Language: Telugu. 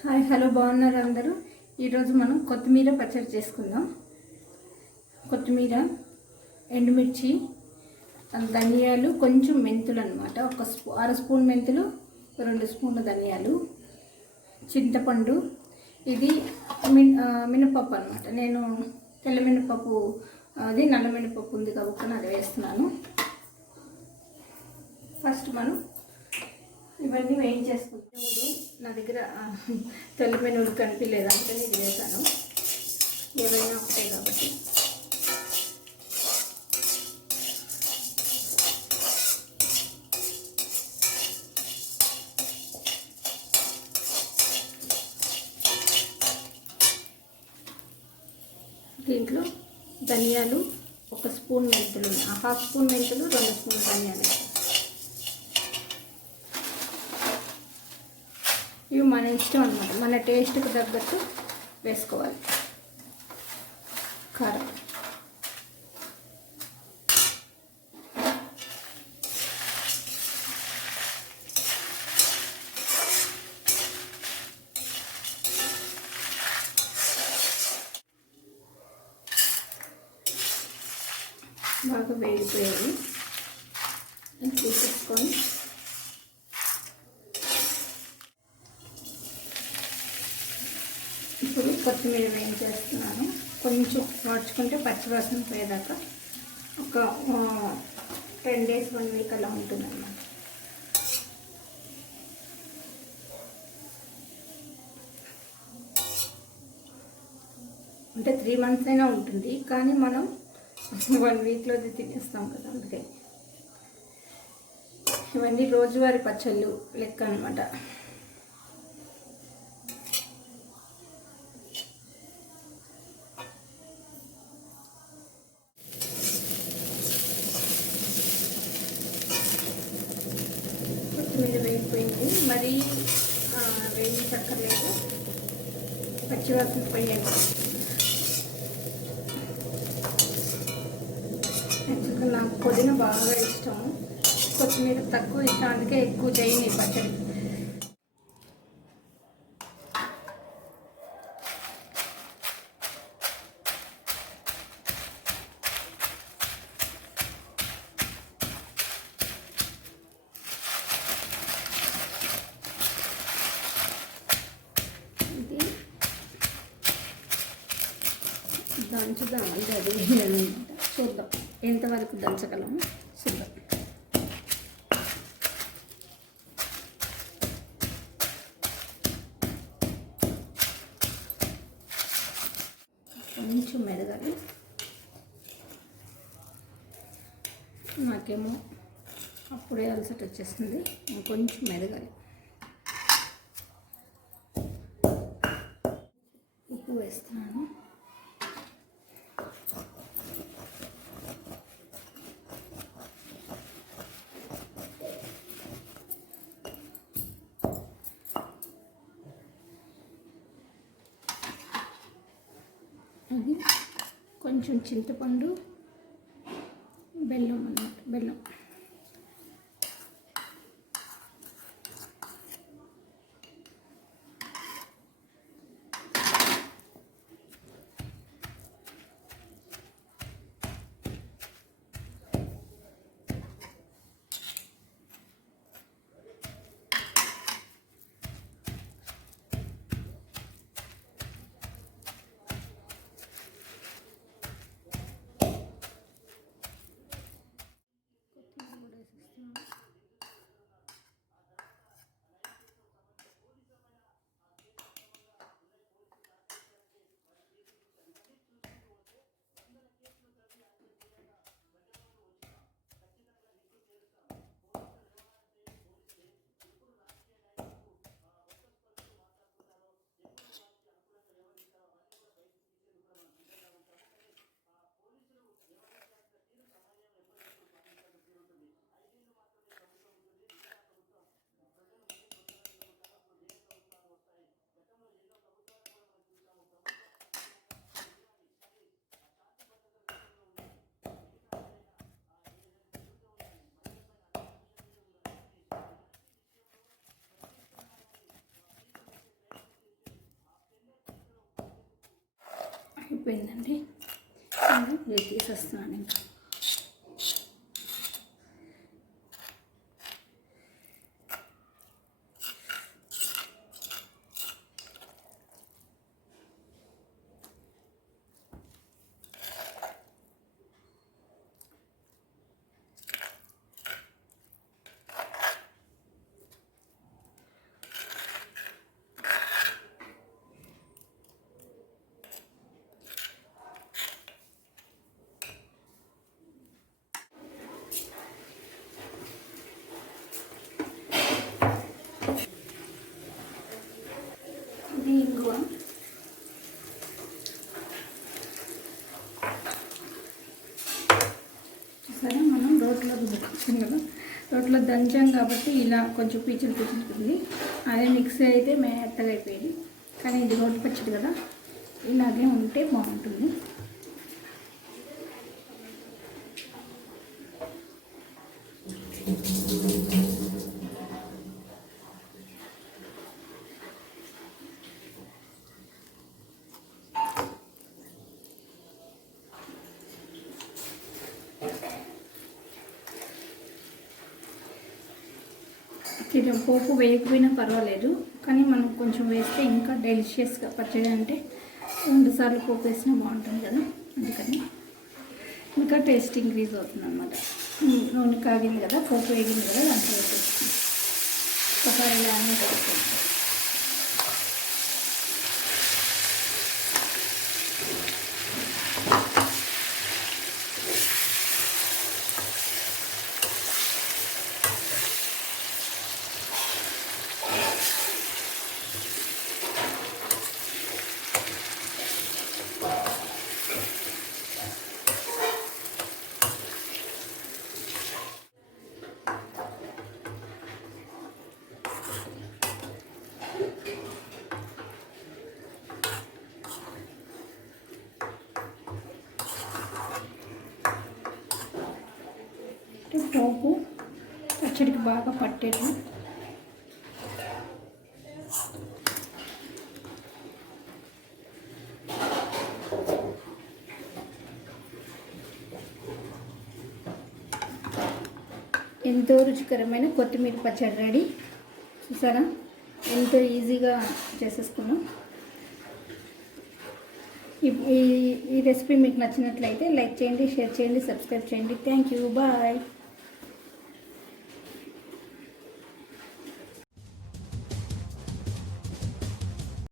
హాయ్ హలో బాగున్నారు అందరూ. ఈరోజు మనం కొత్తిమీర పచ్చడి చేసుకుందాం. కొత్తిమీర, ఎండుమిర్చి, ధనియాలు, కొంచెం మెంతులు అనమాట. అర స్పూన్ మెంతులు, 2 స్పూన్ల ధనియాలు, చింతపండు, ఇది మినపప్పు అనమాట. నేను తెల్ల మినపప్పు, అది నల్ల మినపప్పు ఉంది కాబట్టి అది వేస్తున్నాను. ఫస్ట్ మనం ఇవన్నీ వేయించేసుకుంటాం. నా దగ్గర తెల్ల మినువులు కనిపించలేదు, అందుకని ఇది వేసాను. ఏవైనా ఒకటే కాబట్టి దీంట్లో ధనియాలు 1 స్పూన్ మెంతులు, 1/2 స్పూన్ మెంతులు, 2 స్పూన్ల ధనియాలు. ఇవి మన ఇష్టం అన్నమాట, మన టేస్ట్కి తగ్గట్టు వేసుకోవాలి. కారం, బాగా వేగిపోయాయి. తీసేసుకొని ఇప్పుడు కొత్తిమీర వేయించేస్తున్నాను. కొంచెం మార్చుకుంటే పచ్చివాసన పోయేదాకా ఒక 10 days 1 week అలా ఉంటుందన్నమాట. అంటే 3 months అయినా ఉంటుంది, కానీ మనం 1 weekలో తినేస్తాం కదా, అందుకే. ఇవన్నీ రోజువారీ పచ్చళ్ళు లెక్క అనమాట. కొత్తిమీర వేగిపోయింది, మరీ వేయించక్కర్లేదు, పచ్చివాసన పోయాయి. యాక్చువల్గా నాకు పుదీనా బాగా ఇష్టం, కొత్తిమీర తక్కువ ఇష్టం, అందుకే ఎక్కువ చేయని పచ్చడి. దంచుదాం, అది చూద్దాం ఎంతవరకు దంచగలము చూద్దాం. కొంచెం మెదగాలి, నాకేమో అప్పుడే అలసట వచ్చేస్తుంది. కొంచెం మెదగాలి. ఉప్పు వేస్తున్నాను. అది కొంచెం చింతపండు, బెల్లం అన్నమాట, బెల్లం. అయిపోయిందండి. ఇది తీసేస్తున్నాను ఇంకా. ఇది ఇంగువ. సరే, మనం రోట్లో రుద్దుకొచ్చాం కదా, రోట్లో దంచాం కాబట్టి ఇలా కొంచెం పీచులు పీచులుతుంది. అదే మిక్సీ అయితే మెత్తగా అయిపోయింది. కానీ ఇది రోటి పచ్చడి కదా, ఇలాగే ఉంటే బాగుంటుంది. కొంచెం పోపు వేయకపోయినా పర్వాలేదు, కానీ మనం కొంచెం వేస్తే ఇంకా డెలిషియస్గా పచ్చడి అంటే 2 సార్లు పోపు వేసినా బాగుంటుంది కదా, అందుకని ఇంకా టేస్ట్ ఇంక్రీజ్ అవుతుంది అన్నమాట. నూనె కాగింది కదా, పోపు వేగింది కదా, దాంట్లో వేసేస్తుంది. ఒకసారి ఇలా అన్నీ వేసేస్తుంది. పోపు పచ్చడికి బాగా పట్టేది. ఎంతో రుచికరమైన కొత్తిమీర పచ్చడి రెడీ. చూసారా, ఎంతో ఈజీగా చేసేసుకున్నాం. ఈ రెసిపీ మీకు నచ్చినట్లయితే లైక్ చేయండి, షేర్ చేయండి, సబ్స్క్రైబ్ చేయండి. Thank you, bye.